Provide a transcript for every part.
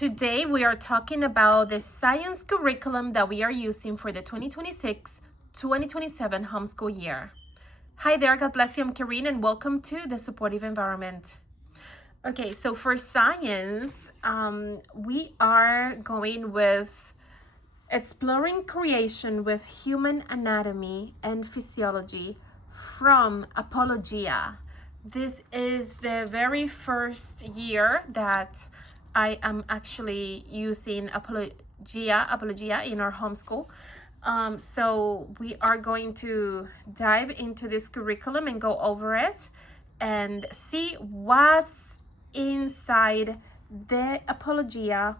Today we are talking about the science curriculum that we are using for the 2026-2027 homeschool year. Hi there, God bless you, I'm Karine, and welcome to the Supportive Environment. Okay, so for science, we are going with exploring creation with human anatomy and physiology from Apologia. This is the very first year that I am actually using Apologia in our homeschool. So we are going to dive into this curriculum and go over it and see what's inside the Apologia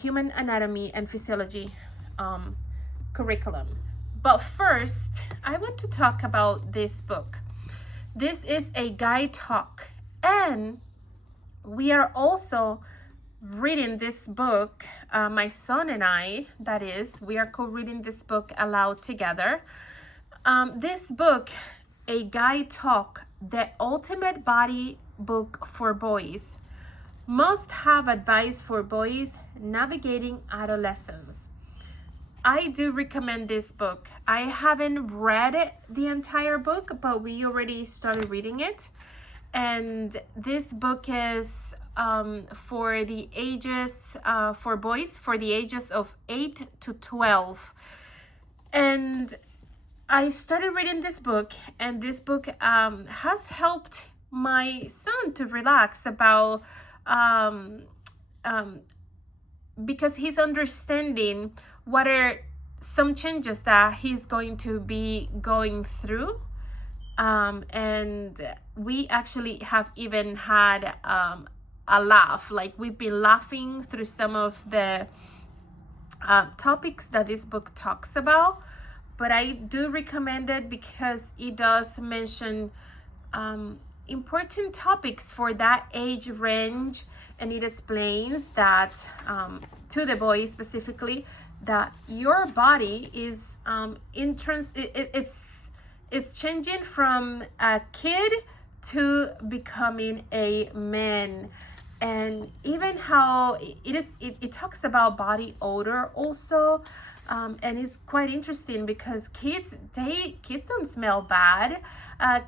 Human Anatomy and Physiology curriculum. But first, I want to talk about this book. This is a guide talk, and we are also reading this book, my son and I, that is, we are co-reading this book aloud together. This book, A Guide Talk, the ultimate body book for boys, must have advice for boys navigating adolescence. I do recommend this book. I haven't read the entire book, but we already started reading it. And this book is for the ages, for boys, for the ages of 8 to 12. And I started reading this book, and this book has helped my son to relax about, because he's understanding what are some changes that he's going to be going through. And we actually have even had a laugh, like we've been laughing through some of the topics that this book talks about. But I do recommend it because it does mention important topics for that age range, and it explains that to the boys specifically, that your body is it's changing from a kid to becoming a man. And even how it talks about body odor also, and it's quite interesting because kids don't smell bad.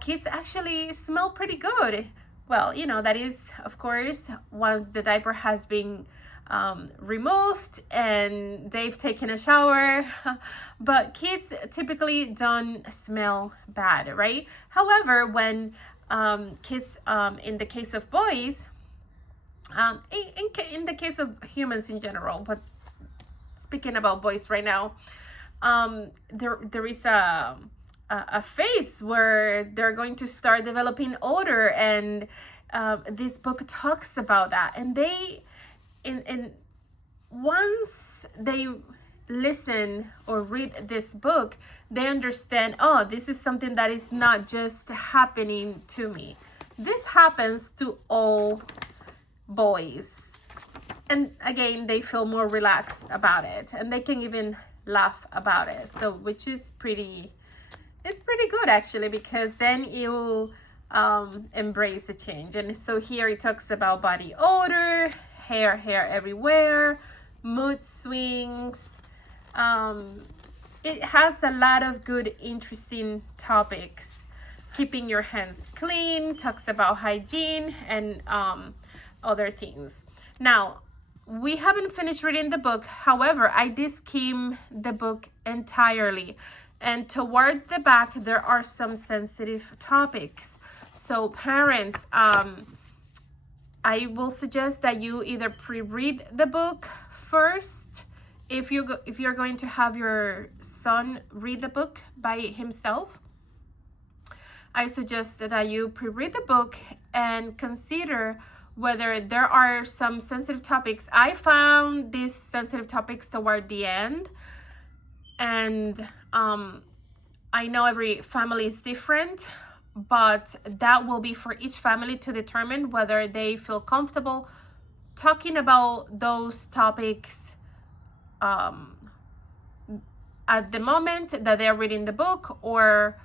Kids actually smell pretty good. Well, that is, of course, once the diaper has been removed and they've taken a shower. But kids typically don't smell bad, right? However, when kids, in the case of boys, in the case of humans in general, but speaking about boys right now, there is a phase where they're going to start developing odor, and this book talks about that. And they, in once they listen or read this book, they understand, oh, this is something that is not just happening to me. This happens to all boys. And again, they feel more relaxed about it, and they can even laugh about it. So, which is pretty good actually, because then you embrace the change. And so here it talks about body odor, hair everywhere, mood swings. It has a lot of good, interesting topics. Keeping your hands clean, talks about hygiene, and other things. Now, we haven't finished reading the book. However, I did skim the book entirely. And toward the back, there are some sensitive topics. So parents, I will suggest that you either pre-read the book first. If you're going to have your son read the book by himself, I suggest that you pre-read the book and consider whether there are some sensitive topics. I found these sensitive topics toward the end, and I know every family is different, but that will be for each family to determine whether they feel comfortable talking about those topics at the moment that they're reading the book, or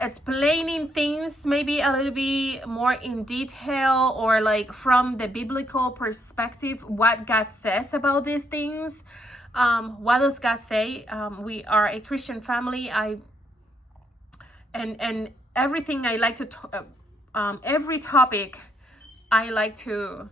explaining things maybe a little bit more in detail, or like from the biblical perspective, what God says about these things. What does God say? We are a Christian family. And everything I like to every topic I like to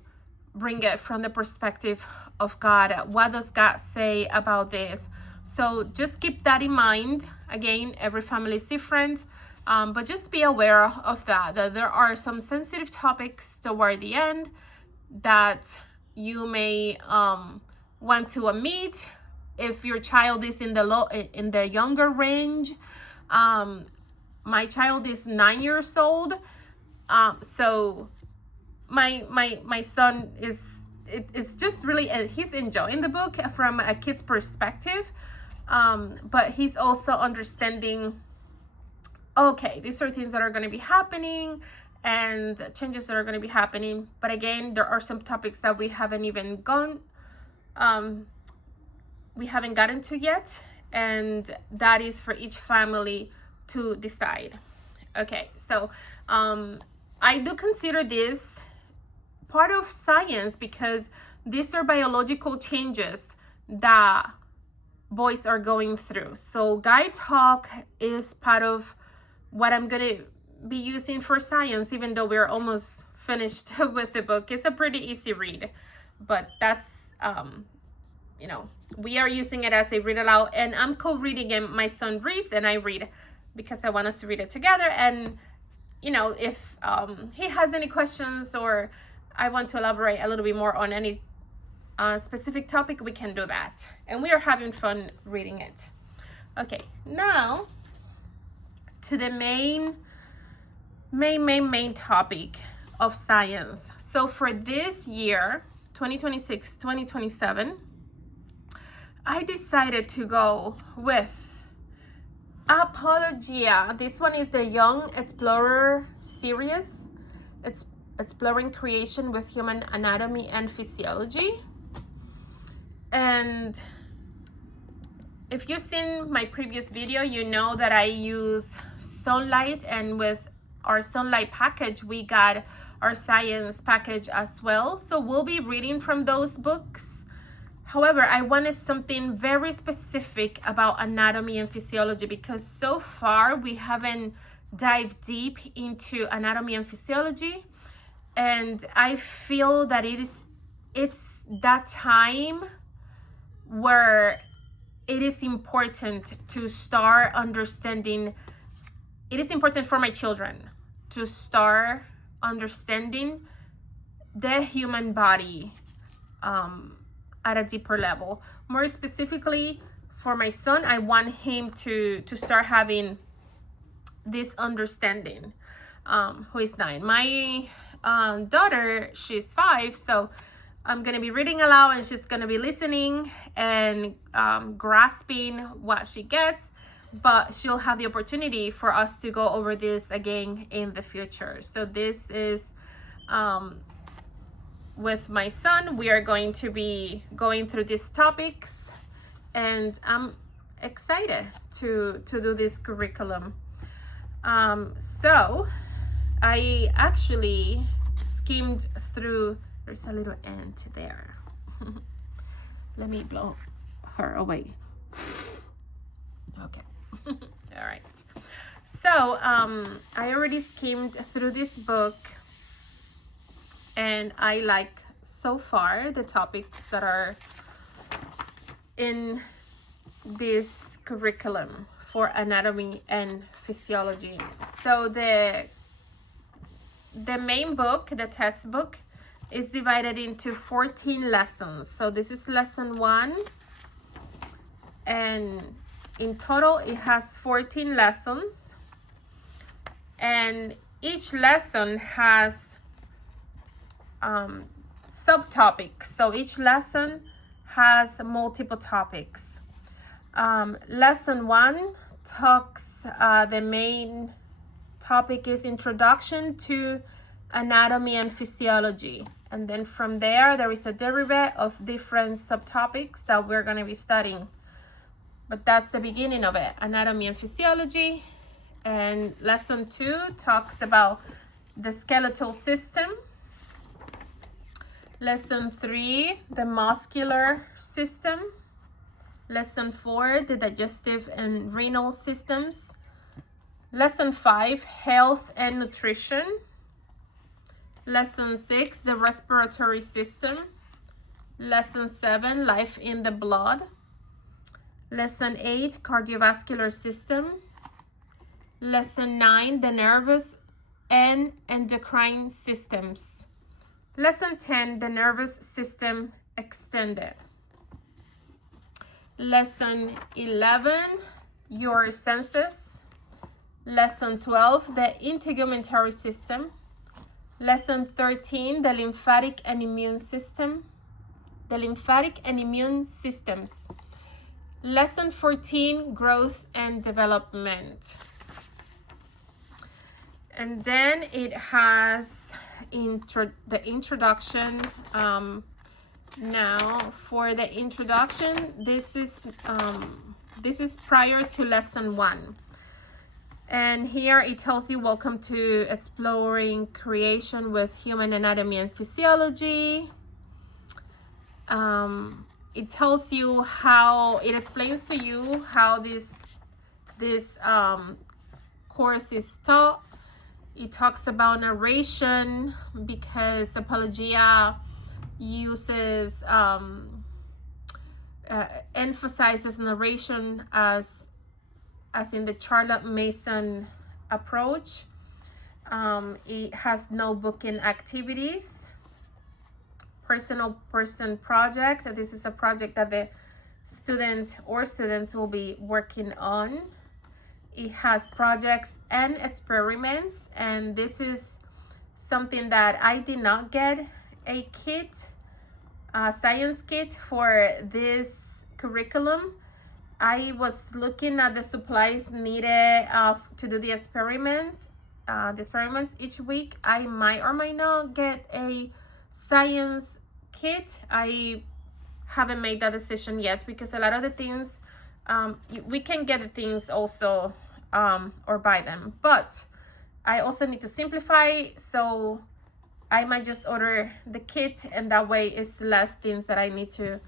bring it from the perspective of God. What does God say about this? So just keep that in mind. Again, every family is different, but just be aware of that there are some sensitive topics toward the end that you may want to omit if your child is in the younger range. My child is 9 years old, so my son it's just really he's enjoying the book from a kid's perspective, but he's also understanding, okay, these are things that are going to be happening and changes that are going to be happening. But again, there are some topics that we haven't gotten to yet, and that is for each family to decide. Okay, so I do consider this part of science because these are biological changes that boys are going through. So guide talk is part of what I'm gonna be using for science, even though we're almost finished with the book. It's a pretty easy read, but that's we are using it as a read aloud, and I'm co-reading it. My son reads and I read because I want us to read it together. And if he has any questions, or I want to elaborate a little bit more on any specific topic, we can do that. And we are having fun reading it. Okay, now to the main topic of science. So for this year, 2026, 2027, I decided to go with Apologia. This one is the Young Explorer series. It's exploring creation with human anatomy and physiology. And if you've seen my previous video, you know that I use Sunlight, and with our Sunlight package, we got our science package as well. So we'll be reading from those books. However, I wanted something very specific about anatomy and physiology because so far we haven't dived deep into anatomy and physiology. And I feel that it's that time where it is important to start understanding. It is important for my children to start understanding the human body at a deeper level. More specifically, for my son, I want him to start having this understanding, who is 9. My daughter, she's 5, so I'm gonna be reading aloud and she's gonna be listening and grasping what she gets, but she'll have the opportunity for us to go over this again in the future. So this is with my son, we are going to be going through these topics, and I'm excited to do this curriculum. So I actually skimmed through. There's a little ant there. Let me blow her away. Okay. All right. So I already skimmed through this book, and I like so far the topics that are in this curriculum for anatomy and physiology. So the main book, the textbook, is divided into 14 lessons. So this is lesson 1, and in total it has 14 lessons, and each lesson has subtopics. So each lesson has multiple topics. Lesson 1 talks, the main topic is Introduction to Anatomy and Physiology. And then from there is a derivative of different subtopics that we're going to be studying. But that's the beginning of it, anatomy and physiology. And lesson 2 talks about the skeletal system. Lesson 3, the muscular system. Lesson 4, the digestive and renal systems. Lesson 5, health and nutrition. Lesson 6, the respiratory system. Lesson 7, life in the blood. Lesson 8, cardiovascular system. Lesson 9, the nervous and endocrine systems. Lesson 10, the nervous system extended. Lesson 11, your senses. Lesson 12, the integumentary system. Lesson 13, the lymphatic and immune system. The lymphatic and immune systems. Lesson 14, growth and development. And then it has the introduction. Now for the introduction, this is prior to lesson 1. And here it tells you, welcome to exploring creation with Human Anatomy and Physiology. It tells you how, it explains to you how this course is taught. It talks about narration because Apologia uses, emphasizes narration as in the Charlotte Mason approach. It has no booking activities. Person project. So this is a project that the student or students will be working on. It has projects and experiments, and this is something that I did not get a kit, a science kit for this curriculum. I was looking at the supplies needed to do the experiments each week. I might or might not get a science kit. I haven't made that decision yet because a lot of the things, we can get the things also or buy them, but I also need to simplify, so I might just order the kit, and that way it's less things that I need to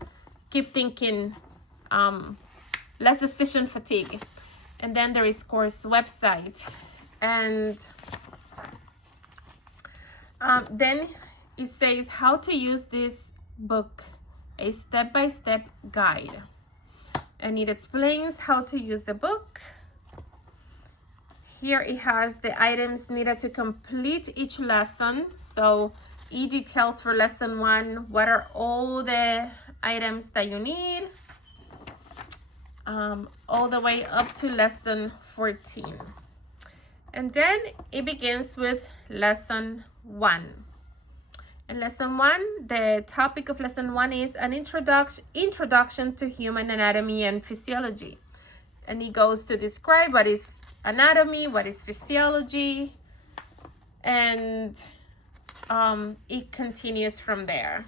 keep thinking, less decision fatigue. And then there is course website, and then it says how to use this book, a step-by-step guide, and it explains how to use the book. Here it has the items needed to complete each lesson. So it details for lesson 1 what are all the items that you need, all the way up to lesson 14. And then it begins with lesson 1. In lesson 1, the topic of lesson 1 is an introduction to human anatomy and physiology. And it goes to describe what is anatomy, what is physiology, and it continues from there.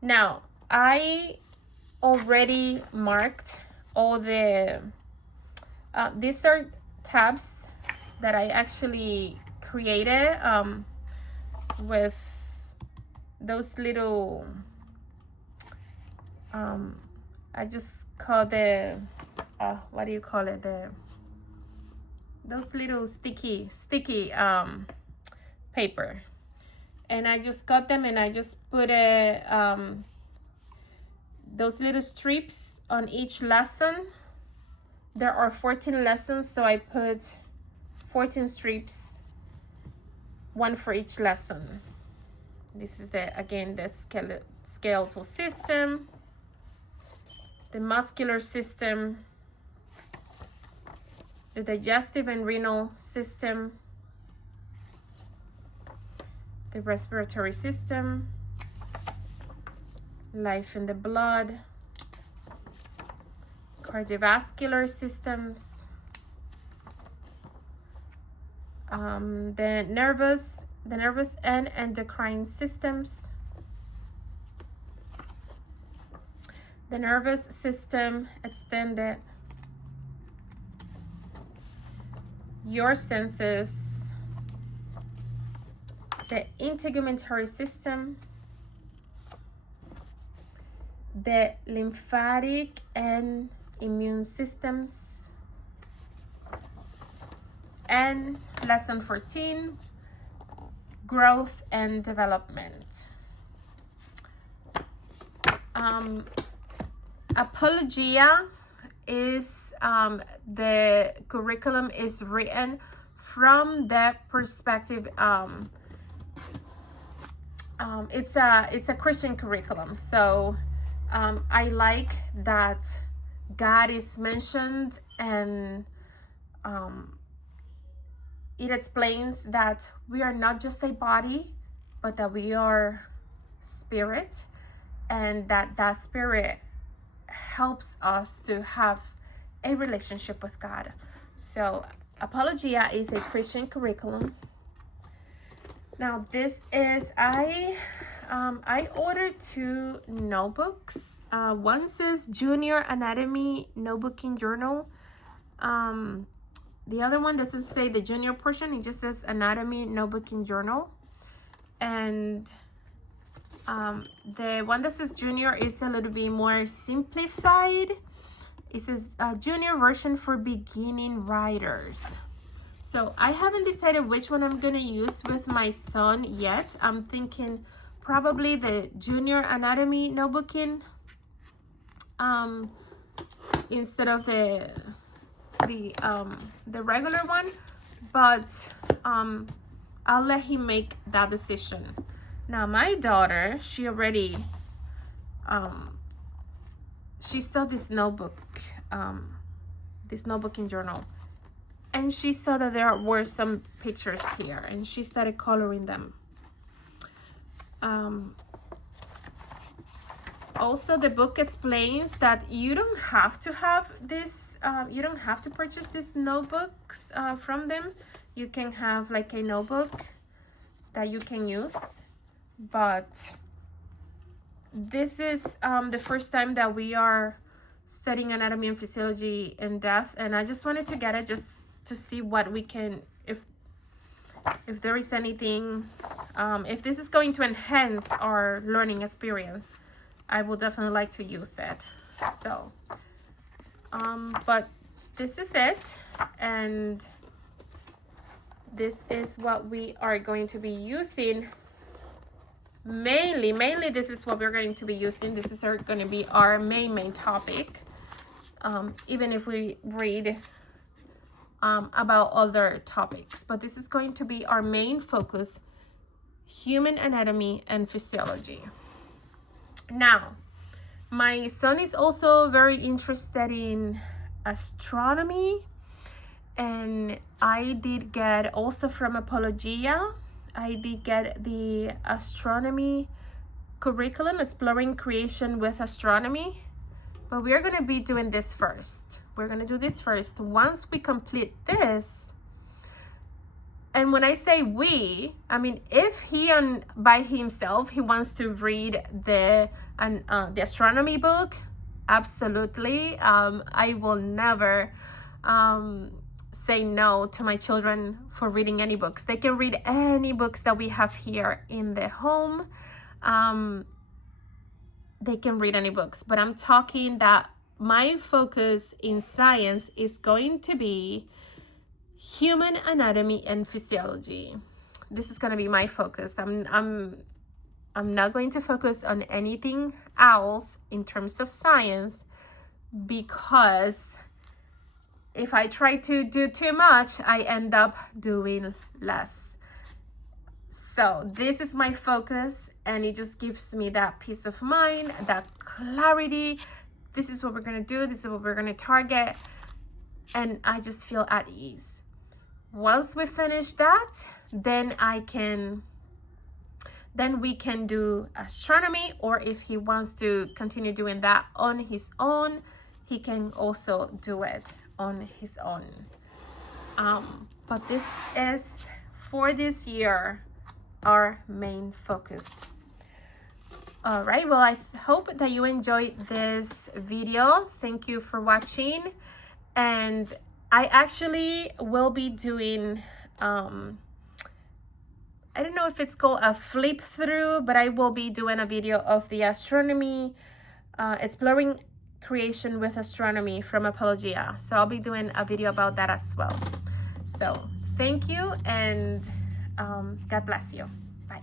Now, I already marked all the, these are tabs that I actually created with those little, I just call the, what do you call it, those little sticky paper, and I just cut them and I just put those little strips on each lesson. There are 14 lessons, so I put 14 strips, one for each lesson. This is again the skeletal system, the muscular system, the digestive and renal system, the respiratory system, life in the blood, cardiovascular systems, the nervous and endocrine systems, the nervous system extended, your senses, the integumentary system, the lymphatic and immune systems, and lesson 14, growth and development. Apologia is the curriculum is written from the perspective. It's a Christian curriculum, so I like that God is mentioned, and it explains that we are not just a body, but that we are spirit, and that spirit helps us to have a relationship with God. So Apologia is a Christian curriculum. Now this is, I ordered 2 notebooks. One says Junior Anatomy Notebooking Journal. The other one doesn't say the junior portion, it just says Anatomy Notebooking Journal. And the one that says junior is a little bit more simplified. It says a junior version for beginning writers. So I haven't decided which one I'm gonna use with my son yet. I'm thinking probably the Junior Anatomy Notebooking instead of the regular one, but I'll let him make that decision. Now my daughter, she already she saw this notebook, this notebooking journal, and she saw that there were some pictures here, and she started coloring them. Also, the book explains that you don't have to have this, you don't have to purchase these notebooks from them. You can have like a notebook that you can use, but this is the first time that we are studying anatomy and physiology in depth, and I just wanted to get it just to see what we can, if there is anything, if this is going to enhance our learning experience, I will definitely like to use it. So but this is it, and this is what we are going to be using. Mainly this is what we're going to be using. This is going to be our main topic, even if we read about other topics, but this is going to be our main focus: human anatomy and physiology. Now my son is also very interested in astronomy, and I did get also from Apologia, I did get the astronomy curriculum, Exploring Creation with Astronomy. But we're going to be doing this first. We're going to do this first. Once we complete this, and when I say we, I mean if he by himself he wants to read the astronomy book, absolutely. I will never say no to my children for reading any books. They can read any books that we have here in the home. They can read any books, but I'm talking that my focus in science is going to be human anatomy and physiology. This is going to be my focus. I'm not going to focus on anything else in terms of science, because if I try to do too much, I end up doing less. So this is my focus, and it just gives me that peace of mind, that clarity. This is what we're going to do. This is what we're going to target. And I just feel at ease. Once we finish that, then we can do astronomy, or if he wants to continue doing that on his own, he can also do it on his own. But this is, for this year, our main focus. All right, well, I hope that you enjoyed this video. Thank you for watching, and I actually will be doing, I don't know if it's called a flip through, but I will be doing a video of the astronomy, exploring creation with astronomy from Apologia. So I'll be doing a video about that as well. So thank you, and God bless you. Bye.